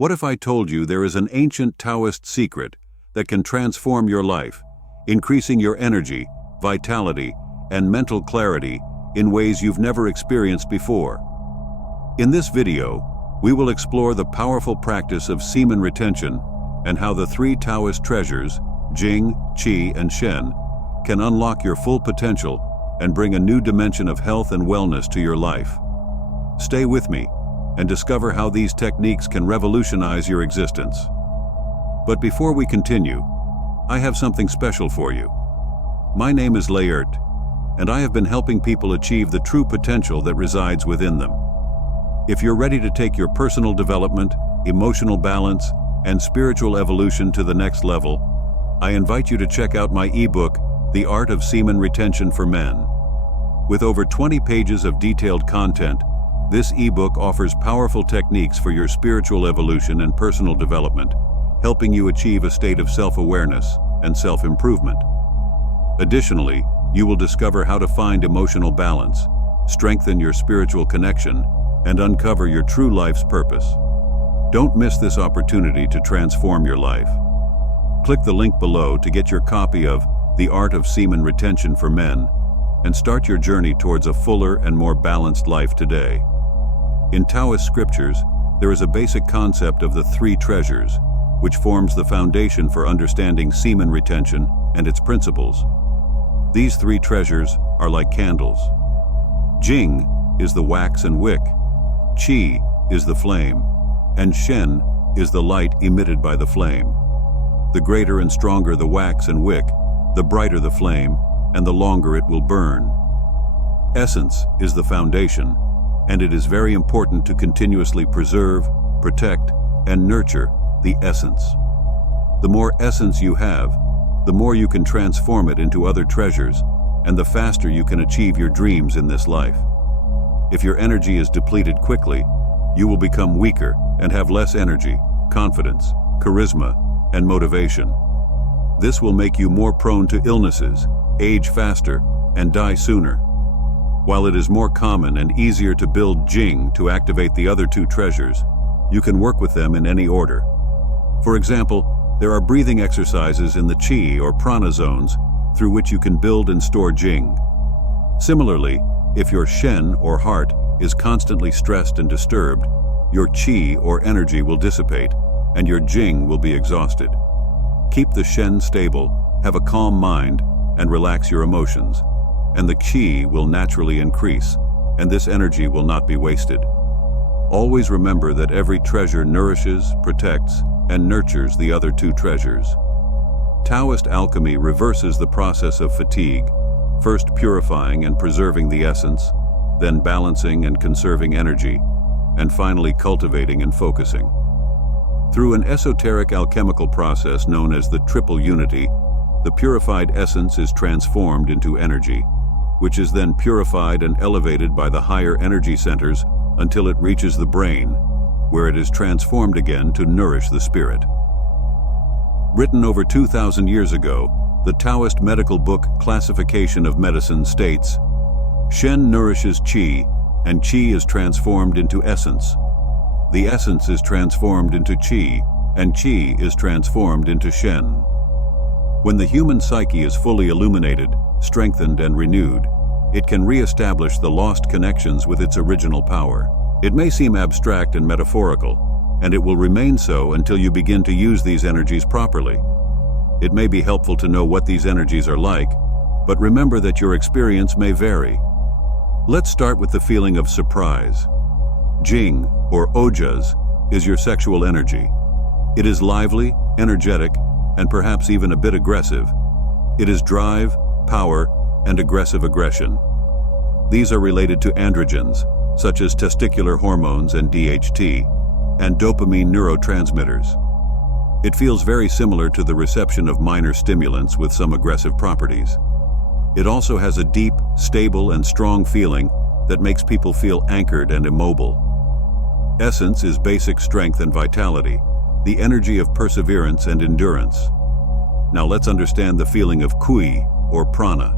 What if I told you there is an ancient Taoist secret that can transform your life, increasing your energy, vitality, and mental clarity in ways you've never experienced before? In this video, we will explore the powerful practice of semen retention and how the three Taoist treasures, Jing, Chi, and Shen, can unlock your full potential and bring a new dimension of health and wellness to your life. Stay with me and discover how these techniques can revolutionize your existence. But before we continue, I have something special for you. My name is Layert, and I have been helping people achieve the true potential that resides within them. If you're ready to take your personal development, emotional balance, and spiritual evolution to the next level, I invite you to check out my ebook, The Art of Semen Retention for Men. With over 20 pages of detailed content, this ebook offers powerful techniques for your spiritual evolution and personal development, helping you achieve a state of self-awareness and self-improvement. Additionally, you will discover how to find emotional balance, strengthen your spiritual connection, and uncover your true life's purpose. Don't miss this opportunity to transform your life. Click the link below to get your copy of The Art of Semen Retention for Men and start your journey towards a fuller and more balanced life today. In Taoist scriptures, there is a basic concept of the three treasures, which forms the foundation for understanding semen retention and its principles. These three treasures are like candles. Jing is the wax and wick, Chi is the flame, and Shen is the light emitted by the flame. The greater and stronger the wax and wick, the brighter the flame, and the longer it will burn. Essence is the foundation, and it is very important to continuously preserve, protect, and nurture the essence. The more essence you have, the more you can transform it into other treasures, and the faster you can achieve your dreams in this life. If your energy is depleted quickly, you will become weaker and have less energy, confidence, charisma, and motivation. This will make you more prone to illnesses, age faster, and die sooner. While it is more common and easier to build Jing to activate the other two treasures, you can work with them in any order. For example, there are breathing exercises in the Chi or prana zones through which you can build and store Jing. Similarly, if your Shen or heart is constantly stressed and disturbed, your Chi or energy will dissipate and your Jing will be exhausted. Keep the Shen stable, have a calm mind, and relax your emotions, and the Chi will naturally increase, and this energy will not be wasted. Always remember that every treasure nourishes, protects, and nurtures the other two treasures. Taoist alchemy reverses the process of fatigue, first purifying and preserving the essence, then balancing and conserving energy, and finally cultivating and focusing. Through an esoteric alchemical process known as the triple unity, the purified essence is transformed into energy, which is then purified and elevated by the higher energy centers until it reaches the brain, where it is transformed again to nourish the spirit. Written over 2,000 years ago, the Taoist medical book Classification of Medicine states, Shen nourishes Chi, and Chi is transformed into essence. The essence is transformed into Chi, and Chi is transformed into Shen. When the human psyche is fully illuminated, strengthened, and renewed, it can re-establish the lost connections with its original power. It may seem abstract and metaphorical, and it will remain so until you begin to use these energies properly. It may be helpful to know what these energies are like, but remember that your experience may vary. Let's start with the feeling of surprise. Jing, or ojas, is your sexual energy. It is lively, energetic, and perhaps even a bit aggressive. It is drive, power, and aggressive aggression. These are related to androgens, such as testicular hormones and DHT, and dopamine neurotransmitters. It feels very similar to the reception of minor stimulants with some aggressive properties. It also has a deep, stable, and strong feeling that makes people feel anchored and immobile. Essence is basic strength and vitality, the energy of perseverance and endurance. Now let's understand the feeling of Kui, or prana.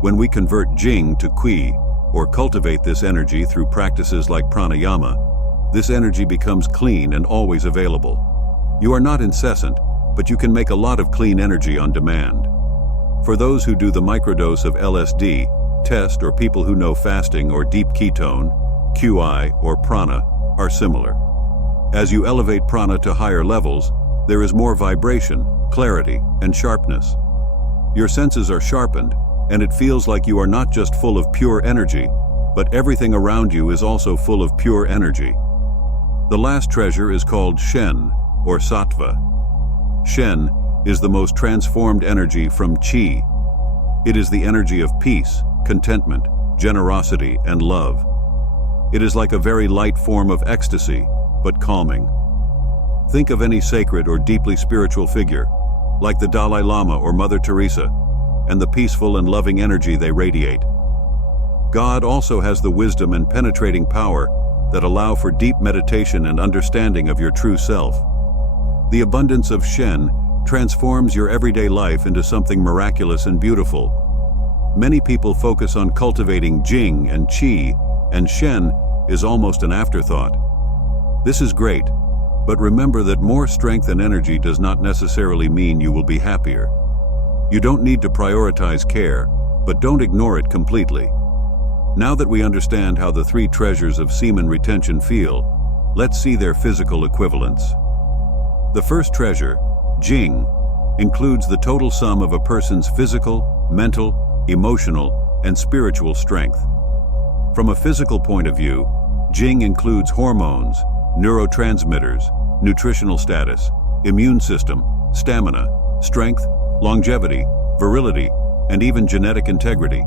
When we convert Jing to Kui, or cultivate this energy through practices like pranayama, This energy becomes clean and always available. You are not incessant, but you can make a lot of clean energy on demand. For those who do the microdose of LSD, test, or people who know fasting or deep ketone, QI, or prana are similar. As you elevate prana to higher levels, there is more vibration, clarity, and sharpness. Your senses are sharpened, and it feels like you are not just full of pure energy, but everything around you is also full of pure energy. The last treasure is called Shen, or sattva. Shen is the most transformed energy from Chi. It is the energy of peace, contentment, generosity, and love. It is like a very light form of ecstasy, but calming. Think of any sacred or deeply spiritual figure, like the Dalai Lama or Mother Teresa, and the peaceful and loving energy they radiate. God also has the wisdom and penetrating power that allow for deep meditation and understanding of your true self. The abundance of Shen transforms your everyday life into something miraculous and beautiful. Many people focus on cultivating Jing and Chi, and Shen is almost an afterthought. This is great, but remember that more strength and energy does not necessarily mean you will be happier. You don't need to prioritize care, but don't ignore it completely. Now that we understand how the three treasures of semen retention feel, let's see their physical equivalents. The first treasure, Jing, includes the total sum of a person's physical, mental, emotional, and spiritual strength. From a physical point of view, Jing includes hormones, neurotransmitters, nutritional status, immune system, stamina, strength, longevity, virility, and even genetic integrity.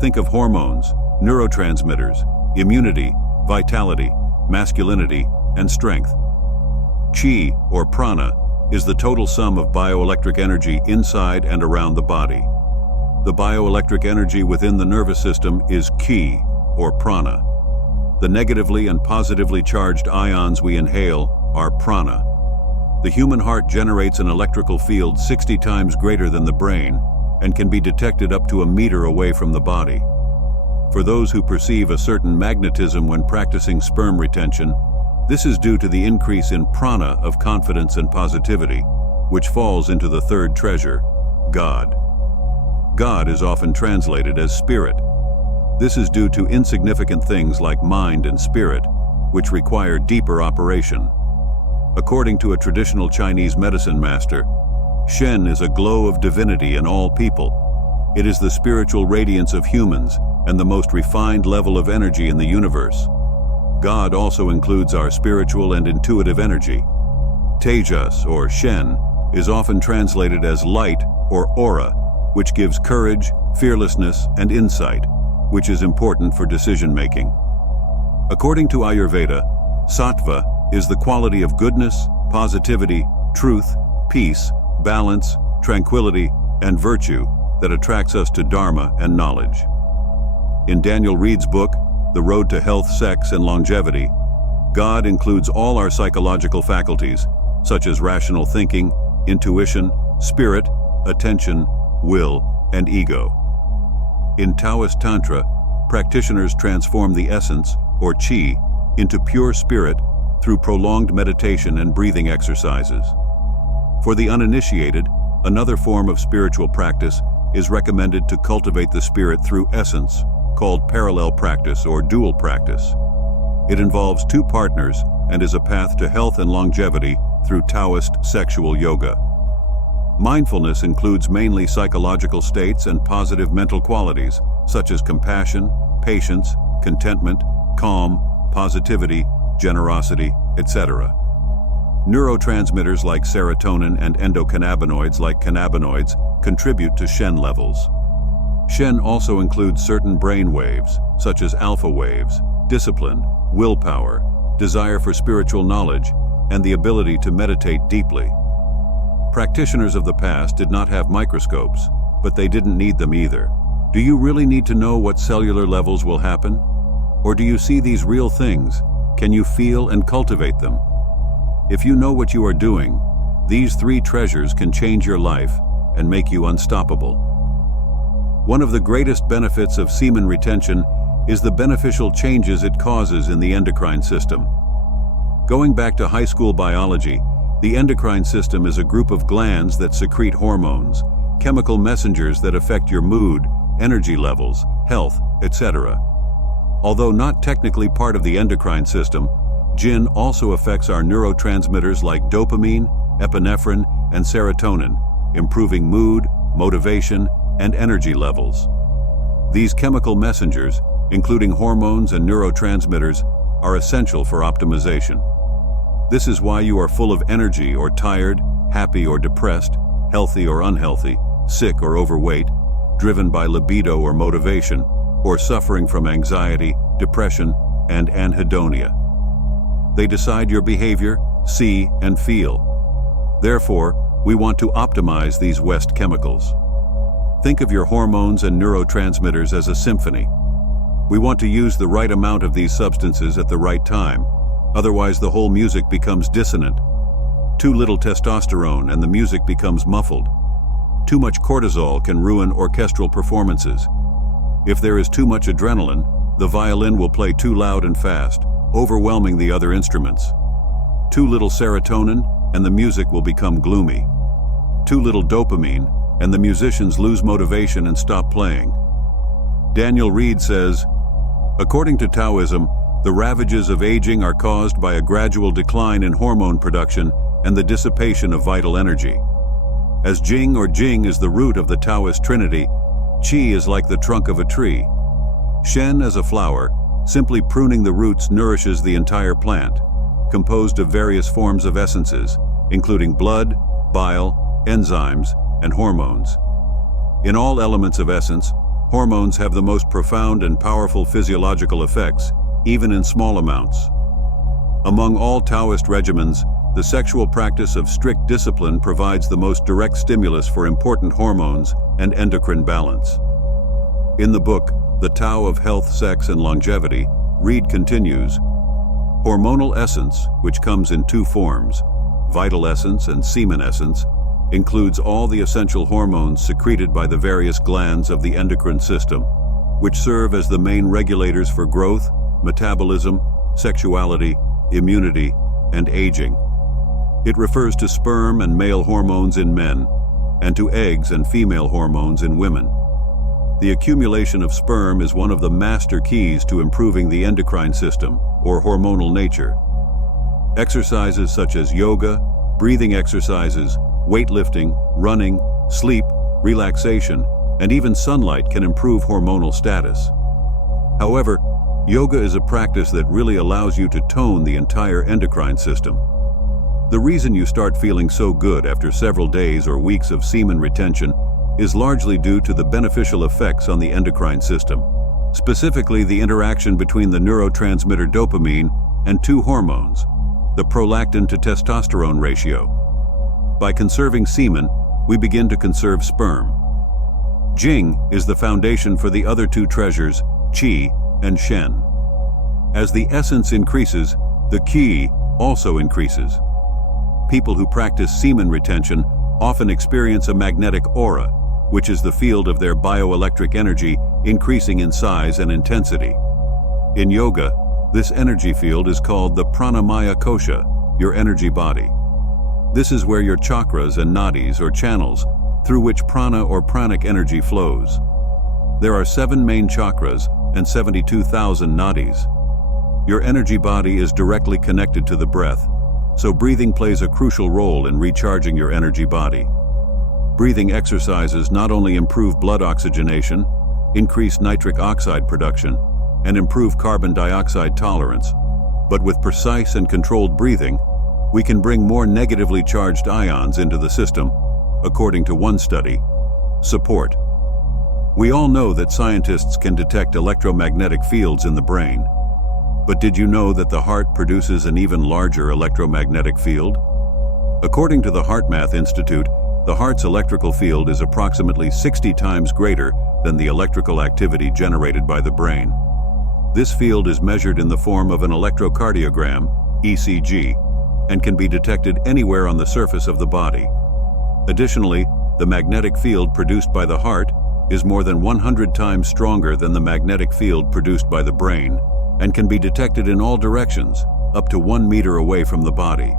Think of hormones, neurotransmitters, immunity, vitality, masculinity, and strength. Chi, or prana, is the total sum of bioelectric energy inside and around the body. The bioelectric energy within the nervous system is Ki, or prana. The negatively and positively charged ions we inhale are prana. The human heart generates an electrical field 60 times greater than the brain and can be detected up to a meter away from the body. For those who perceive a certain magnetism when practicing sperm retention, this is due to the increase in prana of confidence and positivity, which falls into the third treasure, God. God is often translated as spirit. This is due to insignificant things like mind and spirit, which require deeper operation. According to a traditional Chinese medicine master, Shen is a glow of divinity in all people. It is the spiritual radiance of humans and the most refined level of energy in the universe. God also includes our spiritual and intuitive energy. Tejas, or Shen, is often translated as light or aura, which gives courage, fearlessness, and insight, which is important for decision-making. According to Ayurveda, sattva is the quality of goodness, positivity, truth, peace, balance, tranquility, and virtue that attracts us to dharma and knowledge. In Daniel Reed's book, The Road to Health, Sex, and Longevity, God includes all our psychological faculties, such as rational thinking, intuition, spirit, attention, will, and ego. In Taoist Tantra, practitioners transform the essence, or Chi, into pure spirit through prolonged meditation and breathing exercises. For the uninitiated, another form of spiritual practice is recommended to cultivate the spirit through essence, called parallel practice or dual practice. It involves two partners and is a path to health and longevity through Taoist sexual yoga. Mindfulness includes mainly psychological states and positive mental qualities, such as compassion, patience, contentment, calm, positivity, generosity, etc. Neurotransmitters like serotonin and endocannabinoids like cannabinoids contribute to Shen levels. Shen also includes certain brain waves, such as alpha waves, discipline, willpower, desire for spiritual knowledge, and the ability to meditate deeply. Practitioners of the past did not have microscopes, but they didn't need them either. Do you really need to know what cellular levels will happen? Or do you see these real things? Can you feel and cultivate them? If you know what you are doing, these three treasures can change your life and make you unstoppable. One of the greatest benefits of semen retention is the beneficial changes it causes in the endocrine system. Going back to high school biology, the endocrine system is a group of glands that secrete hormones, chemical messengers that affect your mood, energy levels, health, etc. Although not technically part of the endocrine system, Jin also affects our neurotransmitters like dopamine, epinephrine, and serotonin, improving mood, motivation, and energy levels. These chemical messengers, including hormones and neurotransmitters, are essential for optimization. This is why you are full of energy or tired, happy or depressed, healthy or unhealthy, sick or overweight, driven by libido or motivation, or suffering from anxiety, depression, and anhedonia. They decide your behavior, see, and feel. Therefore, we want to optimize these waste chemicals. Think of your hormones and neurotransmitters as a symphony. We want to use the right amount of these substances at the right time, otherwise the whole music becomes dissonant. Too little testosterone and the music becomes muffled. Too much cortisol can ruin orchestral performances. If there is too much adrenaline, the violin will play too loud and fast, overwhelming the other instruments. Too little serotonin, and the music will become gloomy. Too little dopamine, and the musicians lose motivation and stop playing. Daniel Reed says, according to Taoism, the ravages of aging are caused by a gradual decline in hormone production and the dissipation of vital energy. As Jing or Jing is the root of the Taoist trinity, Chi is like the trunk of a tree. Shen as a flower, simply pruning the roots nourishes the entire plant, composed of various forms of essences, including blood, bile, enzymes, and hormones. In all elements of essence, hormones have the most profound and powerful physiological effects, even in small amounts. Among all Taoist regimens, the sexual practice of strict discipline provides the most direct stimulus for important hormones and endocrine balance. In the book, The Tao of Health, Sex, and Longevity, Reed continues, hormonal essence, which comes in two forms, vital essence and semen essence, includes all the essential hormones secreted by the various glands of the endocrine system, which serve as the main regulators for growth, metabolism, sexuality, immunity, and aging. It refers to sperm and male hormones in men, and to eggs and female hormones in women. The accumulation of sperm is one of the master keys to improving the endocrine system, or hormonal nature. Exercises such as yoga, breathing exercises, weightlifting, running, sleep, relaxation, and even sunlight can improve hormonal status. However, yoga is a practice that really allows you to tone the entire endocrine system. The reason you start feeling so good after several days or weeks of semen retention is largely due to the beneficial effects on the endocrine system, specifically the interaction between the neurotransmitter dopamine and two hormones, the prolactin to testosterone ratio. By conserving semen, we begin to conserve sperm. Jing is the foundation for the other two treasures, Chi and Shen. As the essence increases, the Qi also increases. People who practice semen retention often experience a magnetic aura, which is the field of their bioelectric energy increasing in size and intensity. In yoga, this energy field is called the pranamaya kosha, your energy body. This is where your chakras and nadis or channels through which prana or pranic energy flows. There are 7 main chakras and 72,000 nadis. Your energy body is directly connected to the breath, so breathing plays a crucial role in recharging your energy body. Breathing exercises not only improve blood oxygenation, increase nitric oxide production, and improve carbon dioxide tolerance, but with precise and controlled breathing, we can bring more negatively charged ions into the system, according to one study. Support. We all know that scientists can detect electromagnetic fields in the brain. But did you know that the heart produces an even larger electromagnetic field? According to the HeartMath Institute, the heart's electrical field is approximately 60 times greater than the electrical activity generated by the brain. This field is measured in the form of an electrocardiogram, ECG, and can be detected anywhere on the surface of the body. Additionally, the magnetic field produced by the heart is more than 100 times stronger than the magnetic field produced by the brain, and can be detected in all directions, up to 1 meter away from the body.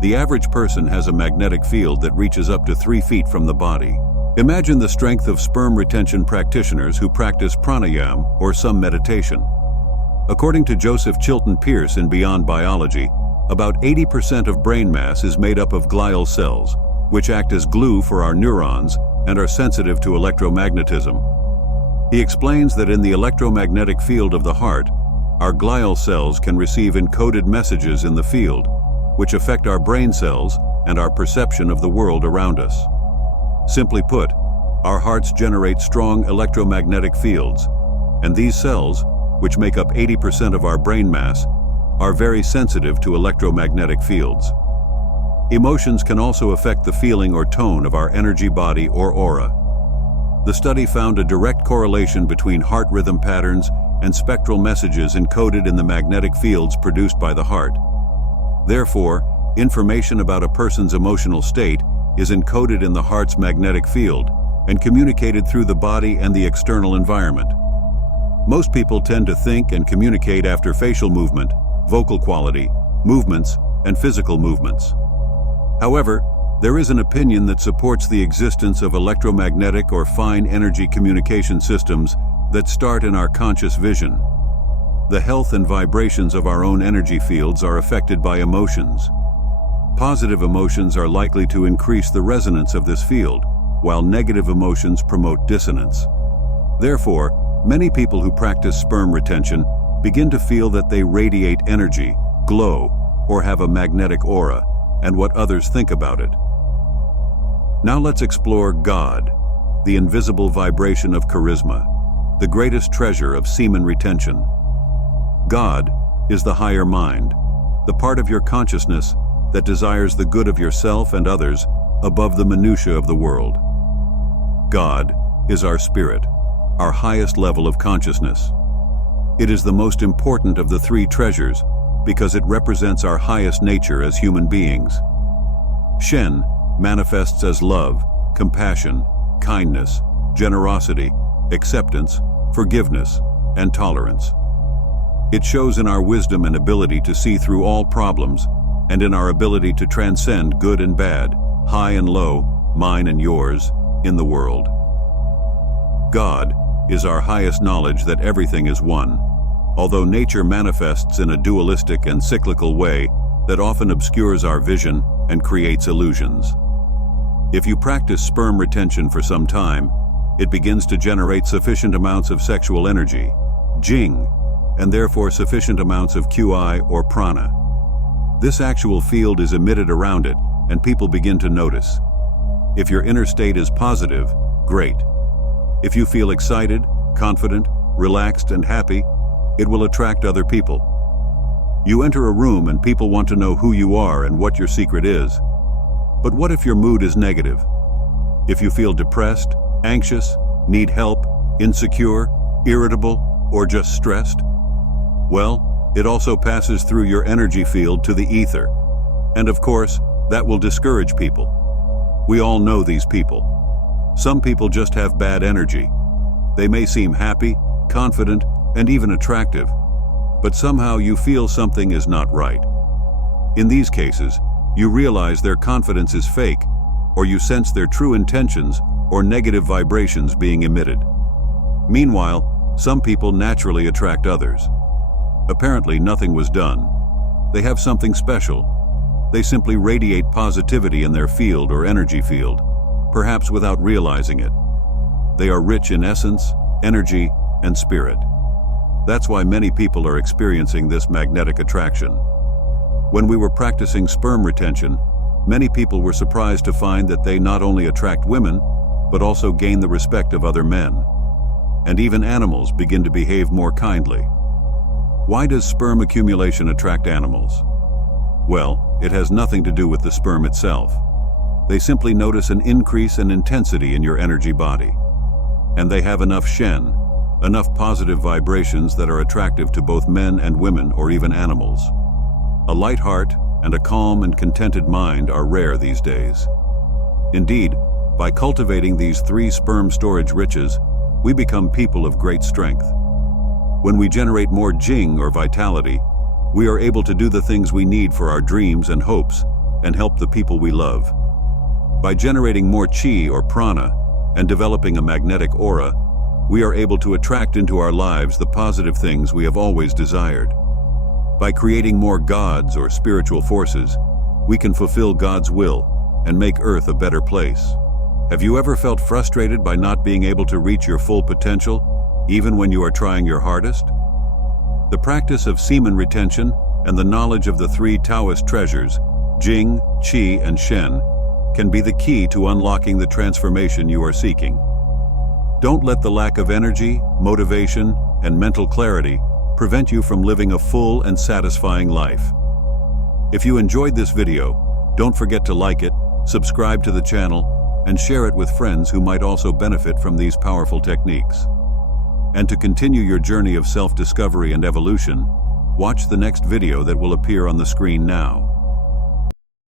The average person has a magnetic field that reaches up to 3 feet from the body. Imagine the strength of sperm retention practitioners who practice pranayama or some meditation. According to Joseph Chilton Pearce in Beyond Biology, about 80% of brain mass is made up of glial cells, which act as glue for our neurons and are sensitive to electromagnetism. He explains that in the electromagnetic field of the heart, our glial cells can receive encoded messages in the field, which affect our brain cells and our perception of the world around us. Simply put, our hearts generate strong electromagnetic fields, and these cells, which make up 80% of our brain mass, are very sensitive to electromagnetic fields. Emotions can also affect the feeling or tone of our energy body or aura. The study found a direct correlation between heart rhythm patterns and spectral messages encoded in the magnetic fields produced by the heart. Therefore, information about a person's emotional state is encoded in the heart's magnetic field and communicated through the body and the external environment. Most people tend to think and communicate after facial movement, vocal quality, movements, and physical movements. However, there is an opinion that supports the existence of electromagnetic or fine energy communication systems that start in our conscious vision. The health and vibrations of our own energy fields are affected by emotions. Positive emotions are likely to increase the resonance of this field, while negative emotions promote dissonance. Therefore, many people who practice sperm retention begin to feel that they radiate energy, glow, or have a magnetic aura, and what others think about it. Now let's explore God, the invisible vibration of charisma, the greatest treasure of semen retention. God is the higher mind, the part of your consciousness that desires the good of yourself and others above the minutiae of the world. God is our spirit, our highest level of consciousness. It is the most important of the 3 treasures because it represents our highest nature as human beings. Shen manifests as love, compassion, kindness, generosity, acceptance, forgiveness, and tolerance. It shows in our wisdom and ability to see through all problems, and in our ability to transcend good and bad, high and low, mine and yours, in the world. God is our highest knowledge that everything is one, although nature manifests in a dualistic and cyclical way that often obscures our vision and creates illusions. If you practice sperm retention for some time, it begins to generate sufficient amounts of sexual energy, Jing, and therefore sufficient amounts of Qi or prana. This actual field is emitted around it, and people begin to notice. If your inner state is positive, great. If you feel excited, confident, relaxed, and happy, it will attract other people. You enter a room and people want to know who you are and what your secret is. But what if your mood is negative? If you feel depressed, anxious, need help, insecure, irritable, or just stressed? Well, it also passes through your energy field to the ether. And of course, that will discourage people. We all know these people. Some people just have bad energy. They may seem happy, confident, and even attractive, but somehow you feel something is not right. In these cases, you realize their confidence is fake, or you sense their true intentions or negative vibrations being emitted. Meanwhile, some people naturally attract others. Apparently, nothing was done. They have something special. They simply radiate positivity in their field or energy field, perhaps without realizing it. They are rich in essence, energy, and spirit. That's why many people are experiencing this magnetic attraction. When we were practicing sperm retention, many people were surprised to find that they not only attract women, but also gain the respect of other men. And even animals begin to behave more kindly. Why does sperm accumulation attract animals? Well, it has nothing to do with the sperm itself. They simply notice an increase in intensity in your energy body. And they have enough Shen, enough positive vibrations that are attractive to both men and women or even animals. A light heart and a calm and contented mind are rare these days. Indeed, by cultivating these 3 sperm storage riches, we become people of great strength. When we generate more Jing or vitality, we are able to do the things we need for our dreams and hopes and help the people we love. By generating more chi or prana and developing a magnetic aura, we are able to attract into our lives the positive things we have always desired. By creating more gods or spiritual forces, we can fulfill God's will and make Earth a better place. Have you ever felt frustrated by not being able to reach your full potential, even when you are trying your hardest? The practice of semen retention and the knowledge of the three Taoist treasures, Jing, Chi, and Shen, can be the key to unlocking the transformation you are seeking. Don't let the lack of energy, motivation, and mental clarity prevent you from living a full and satisfying life. If you enjoyed this video, don't forget to like it, subscribe to the channel, and share it with friends who might also benefit from these powerful techniques. And to continue your journey of self-discovery and evolution, watch the next video that will appear on the screen now.